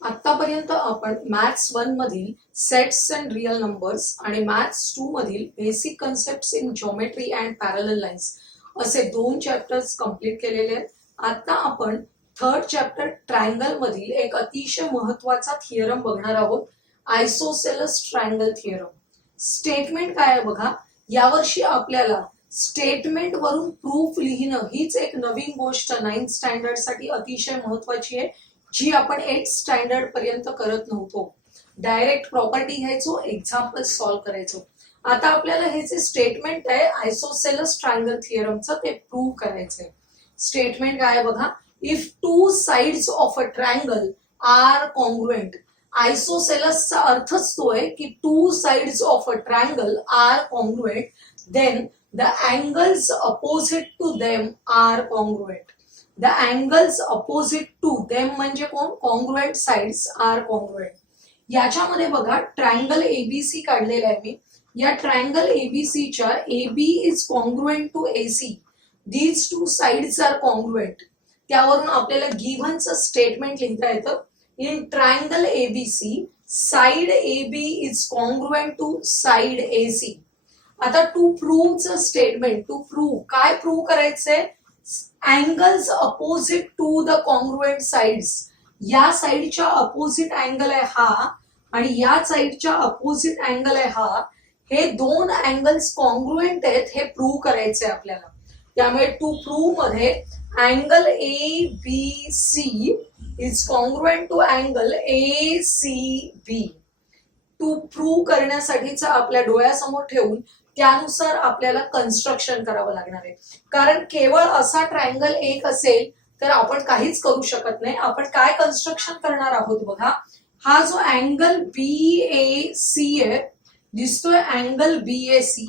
आतापर्यंत आपण मॅथ्स 1 मधील सेट्स अँड रियल नंबर्स आणि मॅथ्स 2 मधील basic concepts in geometry and parallel lines असे 2 चॅप्टर्स कंप्लीट केलेले आहेत. आता आपण थर्ड चॅप्टर ट्रायंगल मधील एक अतिशय महत्वाचा थिअरम बघणार आहोत, आयसोसेलस ट्रायंगल थिअरम. स्टेटमेंट काय आहे बघा, यावर्षी आपल्याला स्टेटमेंट वरून प्रूफ लिहिणं हीच एक नवीन गोष्ट 9th स्टँडर्ड साठी अतिशय महत्वाची आहे, जी आपण 8th स्टँडर्ड पर्यंत करत नव्हतो. डायरेक्ट प्रॉपर्टी घ्यायचो, एक्झाम्पल सॉल्व्ह करायचो. आता आपल्याला हे जे स्टेटमेंट आहे आयसोसेलस ट्रायंगल थिअरमचं ते प्रूव्ह करायचंय. स्टेटमेंट काय बघा, if two sides of a triangle are congruent. आयसोसेलसचा अर्थच तो आहे की two sides of a triangle are congruent, then the angles opposite to them are congruent. The angles opposite to them म्हणजे कोण, congruent sides are congruent. याच्यामध्ये बघा triangle ABC काढलेला आहे मी. या ट्रायंगल एबीसी च्या AB is congruent to AC. These two sides are congruent. त्यावरून आपल्याला गिव्हनचं स्टेटमेंट लिहिता येतं. In triangle ABC, side AB is congruent to side AC. आता टू प्रूव्हचं स्टेटमेंट, टू प्रूव्ह काय प्रूव्ह करायचंय, angles opposite to the congruent sides. या साइडच्या अपोजिट अँगल आहे हा आणि या साइडच्या अपोजिट अँगल आहे हा. हे दोन अँगल्स कॉन्ग्रुएंट आहेत हे प्रूव्ह करायचंय आपल्याला. त्यामुळे टू प्रूव्ह मध्ये angle A B C is congruent to angle A C B. To prove करण्यासाठीचा आपल्या डोळ्यासमोर ठेवून त्यानुसार आपल्याला कन्स्ट्रक्शन करावं लागणार आहे. कारण केवळ असा ट्रायंगल एक असेल तर आपण काहीच करू शकत नाही. आपण काय कन्स्ट्रक्शन करणार आहोत बघा, हा जो अँगल बी ए सी आहे, दिसतोय अँगल बी ए सी,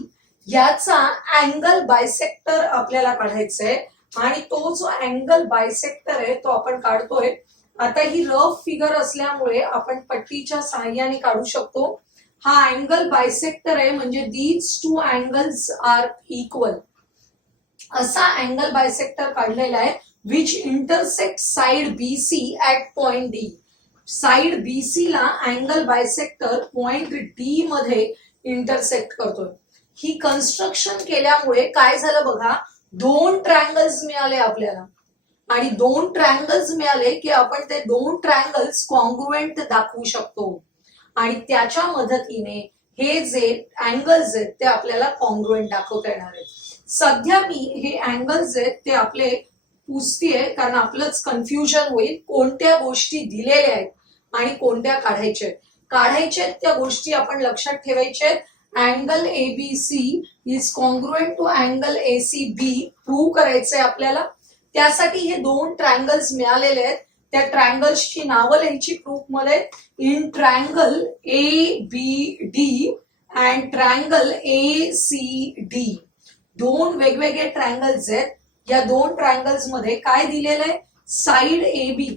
याचा अँगल बायसेक्टर आपल्याला काढायचा आहे आणि तो जो अँगल बायसेक्टर आहे तो आपण काढतोय. आता ही रफ फिगर असल्यामुळे आपण पट्टीच्या सहाय्याने काढू शकतो. हा अँगल बायसेक्टर आहे म्हणजे these two angles are equal. असा अँगल बायसेक्टर काढलेला आहे which intersect side BC at point D. Side BC ला अँगल बायसेक्टर पॉइंट डी मध्ये इंटरसेक्ट करतोय. ही कन्स्ट्रक्शन केल्यामुळे काय झालं बघा, दोन ट्रायंगल्स मिळाले आपल्याला आणि दोन ट्रायंगल्स मिळाले की आपण ते दोन ट्रायंगल्स कॉन्ग्रुएंट दाखवू शकतो आणि त्याच्या मदतीने हे जे अँगल्स आहेत ते आपल्याला कॉन्ग्रुएंट दाखवता येणार आहेत. सध्या मी हे अँगल्स आहेत ते आपले पुसतीये कारण आपलंच कन्फ्युजन होईल. कोणत्या गोष्टी दिलेल्या आहेत आणि कोणत्या काढायच्या आहेत. काढायच्या आहेत त्या गोष्टी आपण लक्षात ठेवायच्या आहेत. Angle ABC is congruent to angle ACB prove करायचंय आपल्याला. त्यासाठी हे दोन ट्रायंगल्स मिळालेले आहेत. त्या ट्रायंगल्सची नावं लिहायची प्रूफ मध्ये. In triangle A B D and triangle A C D. दोन वेगवेगळे ट्रायंगल्स आहेत. या दोन ट्रायंगल्स मध्ये काय दिलेलं आहे, साइड ए बी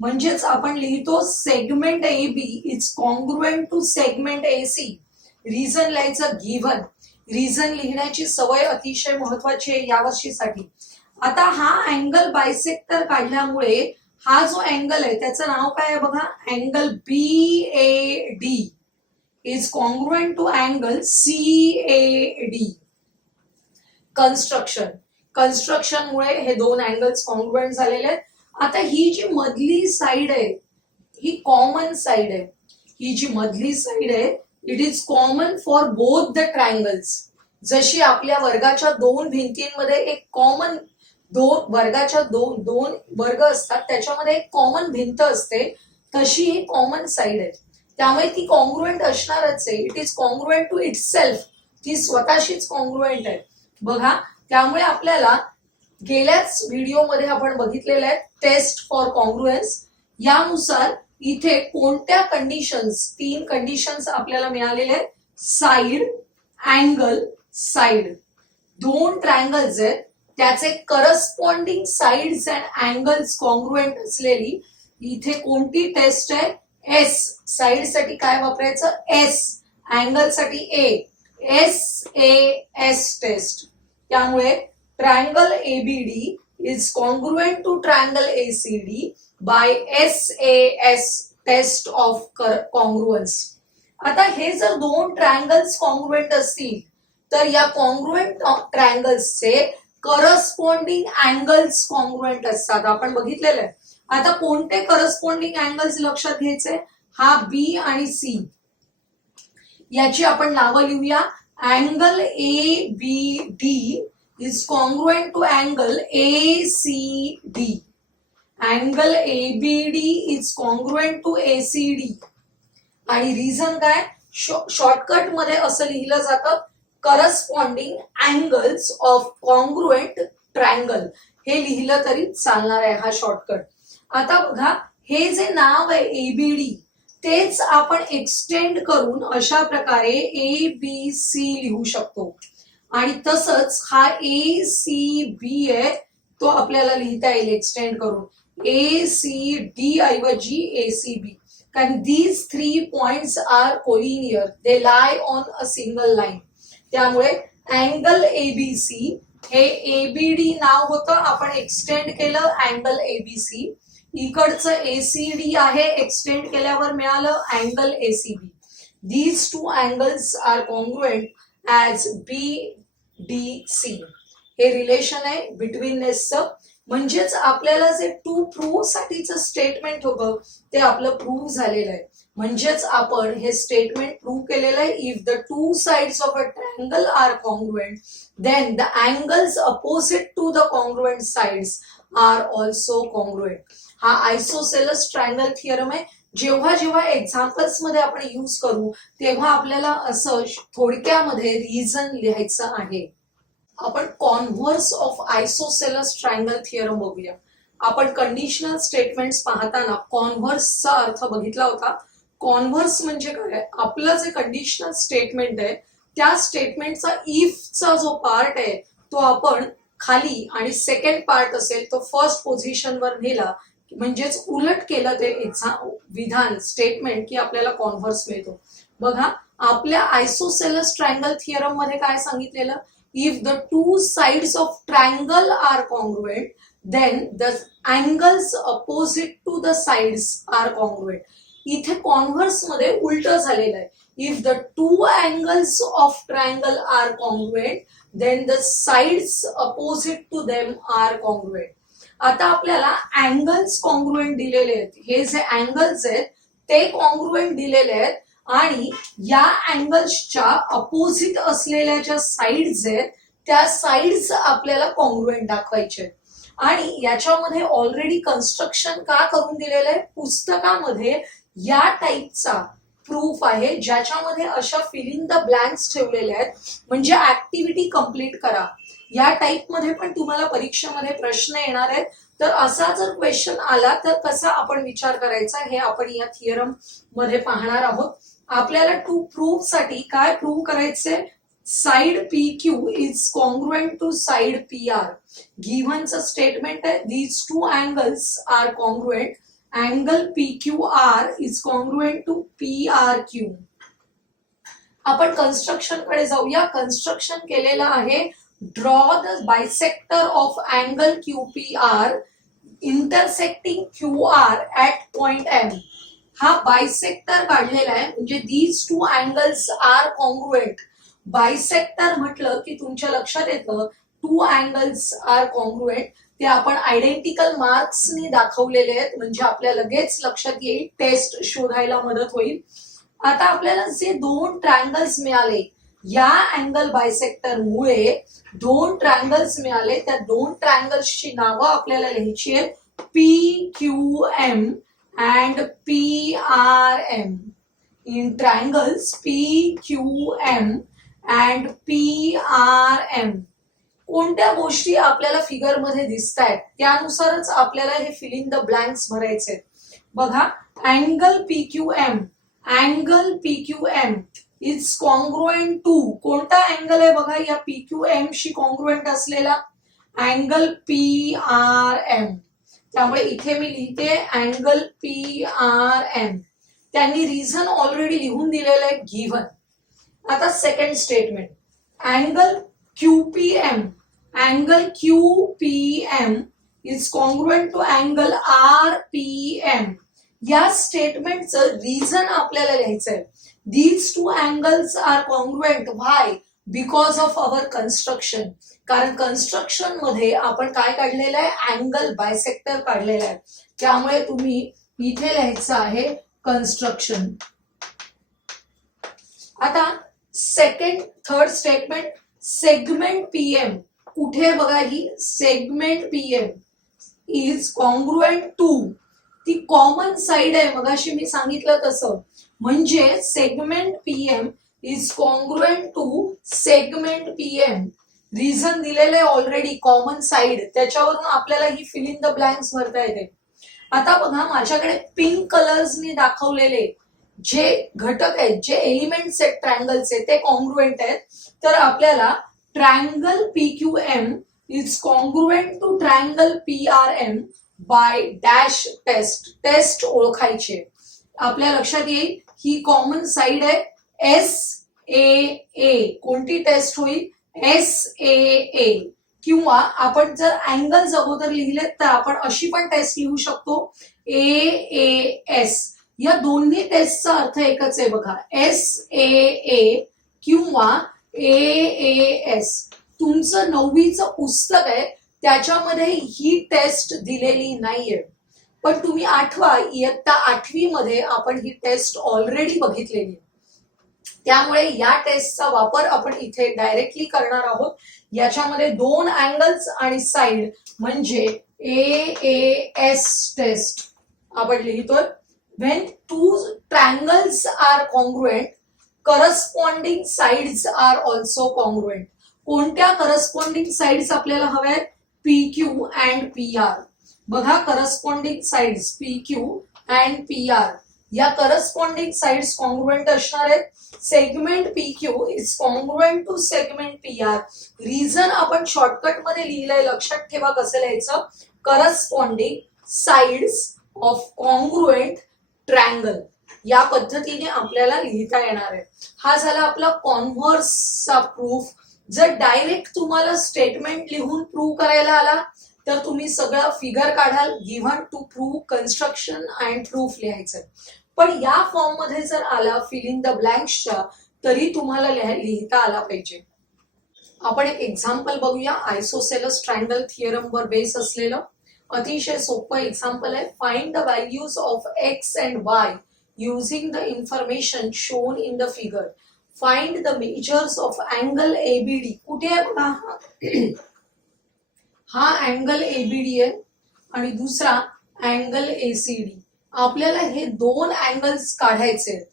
म्हणजेच आपण लिहितो segment A B is congruent to segment A C. Reason लिहायचं गिव्हन. रिझन लिहिण्याची सवय अतिशय महत्वाची आहे यावर्षीसाठी. आता हा अँगल बायसेक्टर काढल्यामुळे हा जो अँगल आहे त्याचं नाव काय आहे बघा, angle B A D is congruent to angle C A D. Construction मुळे हे दोन अँगल्स कॉन्ग्रुएंट झालेले आहेत. आता ही जी मधली साइड आहे ही कॉमन साइड आहे. ही जी मधली साइड आहे it is common for both the triangles. जशी आपल्या वर्गाच्या दोन भिंतींमध्ये एक कॉमन वर्गाच्या दोन वर्ग असतात त्याच्यामध्ये एक कॉमन भिंत असते, तशी ही कॉमन साइड आहे. त्यामुळे ती कॉन्ग्रुएंट असणारच आहे. It is congruent to itself. ती स्वतःशीच कॉन्ग्रुएंट आहे बघा. त्यामुळे आपल्याला गेल्याच व्हिडिओमध्ये आपण बघितलेलं आहे टेस्ट फॉर कॉन्ग्रुएन्स. यानुसार इथे कोणत्या कंडिशन्स, तीन कंडिशन्स आपल्याला मिळालेल्या आहेत. Side, angle, side. दोन ट्रायंगल्स आहेत त्याचे corresponding sides and angles congruent असलेली इथे कोणती टेस्ट आहे, एस. साइड साठी काय वापरायचं, एस. अँगल साठी A. S A S test. त्यामुळे triangle ABD is congruent to triangle ACD by S A S test of congruence. आता हे जर दोन ट्रायंगल्स कॉन्ग्रुएंट असतील तर या कॉन्ग्रुएंट ट्रायंगल्सचे करस्पॉन्डिंग अँगल्स कॉन्ग्रुएंट असतात. आपण बघितलेलं आहे. आता कोणते करस्पॉन्डिंग अँगल्स लक्षात घ्यायचे? हा बी आणि सी, याची आपण नावं लिहूया. Angle A B D is congruent to angle A C D. Angle A B D is congruent to A C D. आणि रिझन काय? शॉर्टकट मध्ये असं लिहिलं जातं, corresponding angles of congruent triangle. हे लिहिलं तरी चालणार आहे हा शॉर्टकट. आता बघा, हे जे नाव आहे एबीडी तेच आपण एक्सटेंड करून अशा प्रकारे ए बी सी लिहू शकतो. आणि तसंच हा ए सी बी आहे तो आपल्याला लिहिता येईल एक्सटेंड करून ए सी डी ऐवजी ए सी बी. कारण these 3 points are collinear, they lie on a single line. त्यामुळे अँगल एबीसी हे एबीडी नाव होतं, आपण एक्सटेंड केलं अँगल एबीसी. इकडचं एसीडी आहे, एक्सटेंड केल्यावर मिळालं angle ACB. these 2 angles are congruent as BDC. हे रिलेशन आहे बिटवीननेसचं. म्हणजेच आपल्याला जे टू प्रूव्ह साठीचं स्टेटमेंट होतं ते आपलं प्रूव्ह झालेलं आहे. म्हणजेच आपण हे स्टेटमेंट प्रूव्ह केलेलं आहे. If the two sides of a triangle are congruent then the angles opposite to the congruent sides are also congruent. हा आयसोसेलस ट्रायंगल थिअरम आहे. जेव्हा जेव्हा एक्झाम्पल्स मध्ये आपण यूज करू तेव्हा आपल्याला असं थोडक्यामध्ये रिझन लिहायचं आहे. आपण कॉन्व्हर्स ऑफ आयसोसेलस ट्रायंगल थिअरम बघूया. आपण कंडिशनल स्टेटमेंट्स पाहताना कॉन्व्हर्सचा अर्थ बघितला होता. कॉन्व्हर्स म्हणजे काय? आपलं जे कंडिशनल स्टेटमेंट आहे त्या स्टेटमेंटचा इफचा जो पार्ट आहे तो आपण खाली आणि सेकंड पार्ट असेल तो फर्स्ट पोझिशनवर नेला, म्हणजेच उलट केलं ते विधान स्टेटमेंट की आपल्याला कॉन्व्हर्स मिळतो. बघा, आपल्या आयसोसेलस ट्रायंगल थिअरम मध्ये काय सांगितलेलं? If the two sides of triangle are congruent, then the angles opposite to the sides are congruent. इथे कॉन्व्हर्स मध्ये उलट झालेलं आहे. If the two angles of triangle are congruent, then the sides opposite to them are congruent. आता आपल्याला angles congruent दिलेले आहेत. हे जे अँगल्स आहेत ते कॉन्ग्रुएंट दिलेले आहेत आणि या अँगल्सच्या अपोजिट असलेल्या ज्या साइड्स आहेत त्या साइड्स आपल्याला कॉन्ग्रुएंट दाखवायचे आहेत. आणि याच्यामध्ये ऑलरेडी कन्स्ट्रक्शन का करून दिलेलं आहे? पुस्तकामध्ये या टाईपचा प्रूफ आहे ज्याच्यामध्ये अशा फिल इन द ब्लँक्स ठेवलेल्या आहेत, म्हणजे ऍक्टिव्हिटी कंप्लीट करा. या टाईप मध्ये पण तुम्हाला परीक्षेमध्ये प्रश्न येणार आहेत. तर असा जर क्वेश्चन आला तर कसा आपण विचार करायचा हे आपण या थिअरम मध्ये पाहणार आहोत. आपल्याला टू प्रूव्ह साठी काय प्रूव्ह करायचे? Side P Q is congruent to side P R. गिव्हनचं स्टेटमेंट आहे these two angles are congruent. Angle P Q R is congruent to P R Q. आपण कन्स्ट्रक्शन कडे जाऊया. कन्स्ट्रक्शन केलेलं आहे. Draw the bisector of angle Q P R intersecting Q R at point M. हा bisector काढलेला आहे, म्हणजे these two angles are congruent. Bisector म्हटलं की तुमच्या लक्षात येतं टू अँगल्स आर कॉन्ग्रुएंट. ते आपण आयडेंटिकल मार्क्सनी दाखवलेले आहेत, म्हणजे आपल्या लगेच लक्षात येईल, टेस्ट शोधायला मदत होईल. आता आपल्याला जे दोन ट्रायंगल्स मिळाले या अँगल बायसेक्टर मुळे दोन ट्रायंगल्स मिळाले. त्या दोन ट्रायंगल्सची नावं आपल्याला लिहायची आहेत P Q M and PRM. In triangles PQM and PRM कोणत्या गोष्टी आपल्याला फिगर मध्ये दिसत आहेत त्यानुसारच आपल्याला हे फिल इन द ब्लँक्स भरायचे. बघा, angle PQM, angle PQM is congruent to. कोणता अँगल आहे बघा या PQM शी कॉन्ग्रुएंट असलेला? Angle PRM. त्यामुळे इथे मी लिहिते अँगल PRM. त्यांनी रिझन ऑलरेडी लिहून दिलेलं आहे गिव्हन. आता second statement angle QPM. Angle QPM is congruent to angle RPM. या स्टेटमेंटचं रिझन आपल्याला लिहायचंय. These two angles are congruent. Why? Because of our construction. कारण कन्स्ट्रक्शन मध्ये आपण काय काढलेलं आहे? अँगल बायसेक्टर काढलेला आहे. त्यामुळे तुम्ही इथे लिहायचं आहे कन्स्ट्रक्शन. आता थर्ड स्टेटमेंट, सेगमेंट पीएम. कुठे बघा, ही segment PM is congruent to. ती कॉमन साइड आहे, मगाशी मी सांगितलं तसं. म्हणजे segment PM is congruent to segment PM. Reason दिलेलं आहे ऑलरेडी, कॉमन साइड. त्याच्यावरून आपल्याला ही फिल इन द ब्लँक्स भरता येते. आता बघा, माझ्याकडे पिंक कलर्सनी दाखवलेले जे घटक आहेत, जे एलिमेंट्स आहेत ट्रायंगलचे, ते कॉन्ग्रुएंट आहेत. तर आपल्याला triangle PQM is congruent to triangle PRM by dash test. Test ओळखायचे. आपल्या लक्षात येईल ही कॉमन साइड आहे SAA. कोणती टेस्ट होईल? SAA. किंवा आपण जर अँगल्स अगोदर लिहिले तर आपण अशी पण टेस्ट लिहू शकतो, AAS. या दोन्ही टेस्टचा अर्थ एकच आहे बघा, SAA किंवा AAS. तुमचं 9वीचं पुस्तक आहे त्याच्यामध्ये ही टेस्ट दिलेली नाहीये, पण तुम्ही आठवा, इयत्ता 8वी मध्ये आपण ही टेस्ट ऑलरेडी बघितलेली. त्यामुळे या टेस्टचा वापर आपण इथे डायरेक्टली करणार आहोत. याच्यामध्ये 2 अँगल्स आणि साइड म्हणजे AAS टेस्ट आपण लिहितोय. When two triangles are congruent, corresponding sides are also congruent. कोणत्या करस्पॉन्डिंग साइड्स आपल्याला हव्या आहेत? PQ and PR. बघा, corresponding sides PQ and PR. या करस्पॉन्डिंग साइड्स कॉन्ग्रुएंट असणार आहेत. Segment PQ is congruent to segment PR. Reason आपण shortcut मध्ये लिहिलंय, लक्षात ठेवा कसं लिहायचं. Corresponding sides of congruent triangle. या पद्धतीने आपल्याला लिहिता येणार आहे. हा झाला आपला कॉन्व्हर्सचा प्रूफ. जर डायरेक्ट तुम्हाला स्टेटमेंट लिहून प्रूव्ह करायला आला तर तुम्ही सगळं फिगर काढाल, given to prove, construction and proof लिहायचं. पण या फॉर्म मध्ये जर आला फिल इन द ब्लँक्सच्या, तरी तुम्हाला लिहिता आला पाहिजे. आपण एक एक्झाम्पल बघूया. आयसोसेलस ट्रायंगल थिअरम वर बेस असलेलं अतिशय सोपं एक्झाम्पल आहे. Find the values of X and Y using the information shown in the figure. Find the measures of angle ABD. कुठे आहे बघा, हा अँगल ABD आहे आणि दुसरा अँगल ACD. आपल्याला हे 2 अँगल्स काढायचे आहेत.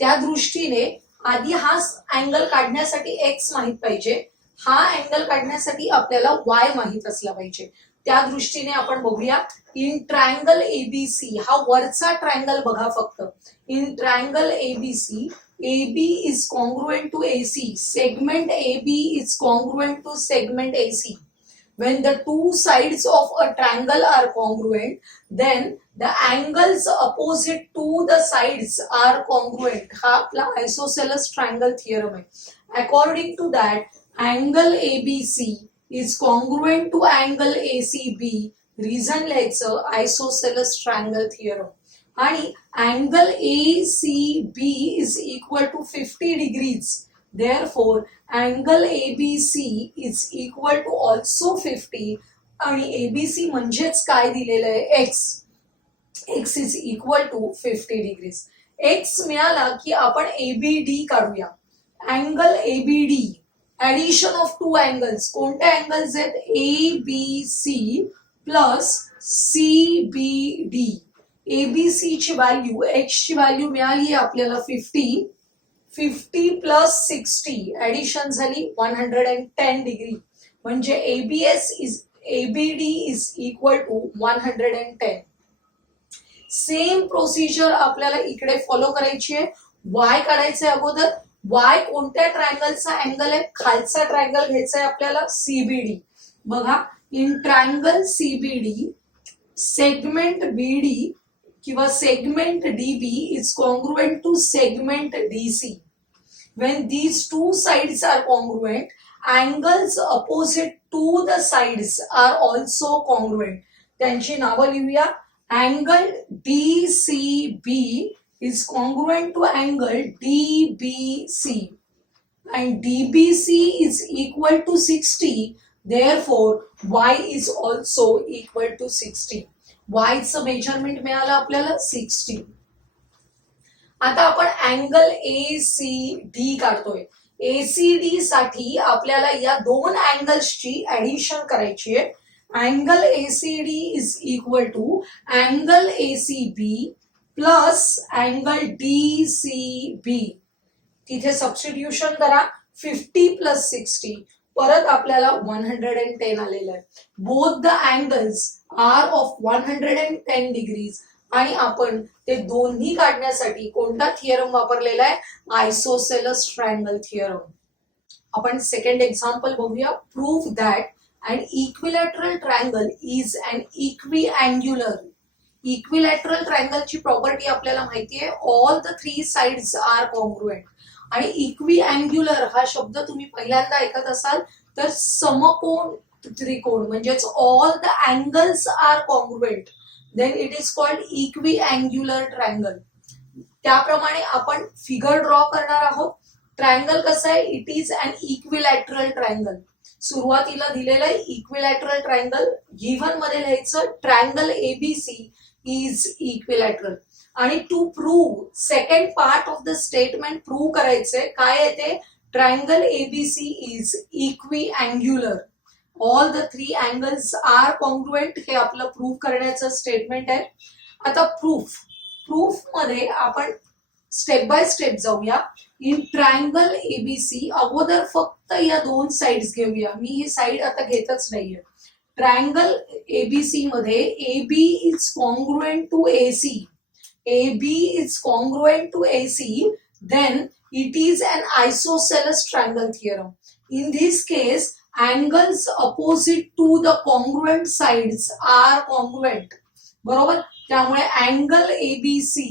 त्या दृष्टीने आधी हा अँगल काढण्यासाठी X माहित पाहिजे, हा अँगल काढण्यासाठी आपल्याला Y माहित असला पाहिजे. त्या दृष्टीने आपण बघूया. इन ट्रायंगल ABC, हा वरचा ट्रायंगल बघा फक्त. In triangle ABC, AB is congruent to AC. Segment AB is congruent to segment AC. When the two sides of a triangle are congruent, then the angles opposite to the sides are congruent. हा आपला isosceles triangle theorem आहे. According to that, angle ABC is congruent to angle ACB. Reason लिहायचं isosceles triangle theorem. आणि angle ACB is equal to 50 degrees. Therefore, angle ABC is equal to also 50. आणि ABC म्हणजेच काय दिलेलं आहे? X. X is equal to 50 degrees. X मिळाला की आपण ABD काढूया. Angle ABD, addition of 2 angles. कोणत्या अँगल्स आहेत? ABC plus CBD. ABC ची व्हॅल्यू, X ची व्हॅल्यू मिळाली आपल्याला 50. 50 प्लस 60 ऍडिशन झाली 110 डिग्री. म्हणजे ABD is equal to 110. Same procedure आपल्याला इकडे फॉलो करायची आहे. Y काढायचंय अगोदर. Y कोणत्या ट्रायंगलचा अँगल आहे? खालचा ट्रायंगल घ्यायचा आहे आपल्याला, CBD. बघा, in triangle CBD, segment BD किंवा segment DB is congruent to segment DC. When these two sides are congruent, angles opposite to the sides are also congruent. त्यांची नावं लिहूया. angle DCB is congruent to angle DBC and DBC is equal to 60, therefore y is also equal to 60. y चं measurement मिळालं आपल्याला 60. आता आपण angle ACD काढतोय. ACD साठी आपल्याला या दोन अँगल्सची ऍडिशन करायची आहे. Angle ACD is equal to angle ACB plus angle DCB. तिथे सबस्टिट्यूशन करा. 50 प्लस 60 परत आपल्याला 110 आलेलं आहे. Both the angles are of 110 degrees आणि आपण ते दोन्ही काढण्यासाठी कोणता थिअरम वापरलेला आहे? Isosceles triangle theorem. आपण सेकंड एक्झाम्पल बघूया. Prove that an equilateral triangle is an equiangular. Equilateral ट्रायंगलची प्रॉपर्टी आपल्याला माहिती आहे, all the three sides are congruent. आणि इक्विअँग्युलर हा शब्द तुम्ही पहिल्यांदा ऐकत असाल तर समकोण त्रिकोण म्हणजेच all the angles are congruent, then it is called equiangular triangle. त्याप्रमाणे आपण फिगर ड्रॉ करणार आहोत. ट्रायंगल कसं आहे? It is an equilateral triangle. सुरुवातीला दिलेलं आहे इक्विलॅटरल ट्रायंगल. गिव्हन मध्ये लिहायचं ट्रायंगल ABC इज इक्विलॅटरल. आणि to prove second part of the statement prove करायचंय. काय आहे ते? Triangle ABC is equiangular. All the three angles are congruent. हे आपलं प्रूव्ह करण्याचं स्टेटमेंट आहे. आता प्रूफ मध्ये आपण स्टेप बाय स्टेप जाऊया. इन ट्रायंगल ABC अगोदर फक्त या दोन साइड्स घेऊया. मी ही साइड आता घेतच नाहीये. ट्रायंगल ABC मध्ये AB is congruent to AC. AB is congruent to AC, then it is an isosceles triangle theorem. In this case, angles opposite to the congruent sides are congruent. बरोबर? त्यामुळे angle ABC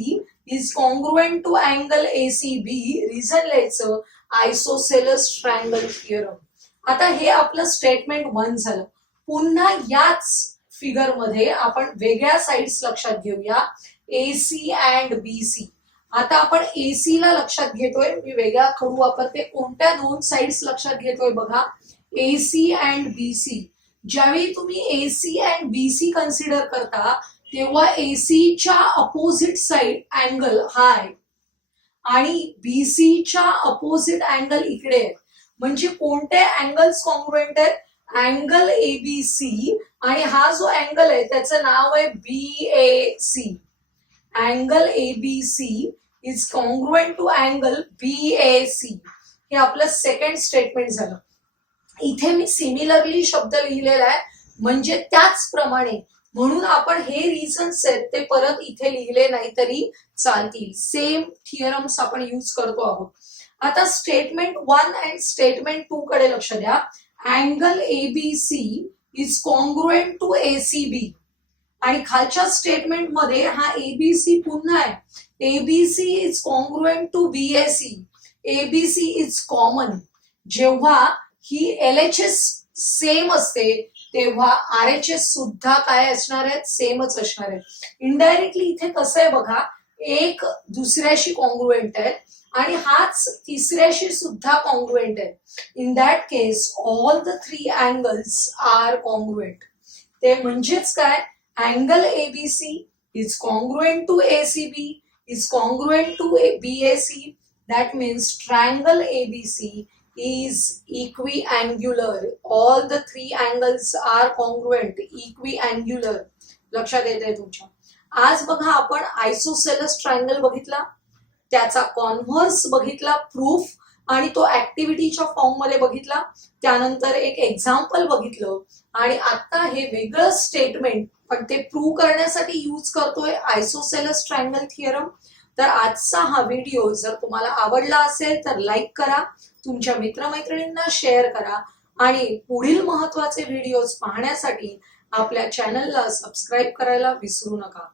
is congruent to angle ACB. Reason लिहायचं isosceles triangle theorem. आता हे आपलं statement 1 झालं. पुन्हा याच figure मध्ये आपण वेगळ्या साइड्स लक्षात घेऊया. AC and BC. आता आपण AC ला लक्षात घेतोय. मी वेगळा खडू वापरते. कोणत्या दोन साइड्स लक्षात घेतोय बघा? AC and BC. ज्यावेळी तुम्ही AC अँड BC कन्सिडर करता तेव्हा AC च्या अपोजिट साइड अँगल हा आहे आणि BC च्या अपोजिट अँगल इकडे आहे. म्हणजे कोणते अँगल्स कॉन्ग्रुएंट आहेत? अँगल ABC आणि हा जो अँगल आहे त्याचं नाव आहे BAC. Angle ABC is congruent to angle BAC. हे आपलं सेकंड स्टेटमेंट झालं. इथे मी सिमिलरली शब्द लिहिलेला आहे म्हणजे त्याचप्रमाणे. म्हणून आपण हे रिझन्स आहेत ते परत इथे लिहिले नाही तरी चालतील. सेम थिअरम्स आपण यूज करतो आहोत. आता स्टेटमेंट 1 अँड स्टेटमेंट 2 कडे लक्ष द्या. Angle ABC is congruent to ACB. आणि खालच्या स्टेटमेंट मध्ये हा ABC पुन्हा आहे. ABC is congruent to BAC. ABC is common. जेव्हा ही LHS सेम असते तेव्हा RHS सुद्धा काय असणार आहेत? सेमच असणार आहे. इनडायरेक्टली इथे कसं आहे बघा, एक दुसऱ्याशी कॉन्ग्रुएंट आहे आणि हाच तिसऱ्याशी सुद्धा कॉन्ग्रुएंट आहे. In that case all the three angles are congruent. ते म्हणजेच काय? Angle ABC is congruent to ACB is congruent to BAC. That means triangle ABC is equiangular. All the three angles are congruent, equiangular. लक्षात येते तुमच्या. आज बघा आपण आयसोसेलस triangle बघितला, त्याचा कॉन्व्हर्स बघितला प्रूफ आणि तो ऍक्टिव्हिटीच्या फॉर्म मध्ये बघितला. त्यानंतर एक एक्झाम्पल बघितलं आणि आता हे वेगळं स्टेटमेंट पण ते प्रूव्ह करण्यासाठी यूज करतोय आयसोसेलस ट्रायंगल थिअरम. तर आजचा हा व्हिडिओ जर तुम्हाला आवडला असेल तर लाईक करा, तुमच्या मित्रमैत्रिणींना शेअर करा आणि पुढील महत्त्वाचे व्हिडिओज पाहण्यासाठी आपल्या चॅनलला सबस्क्राईब करायला विसरू नका.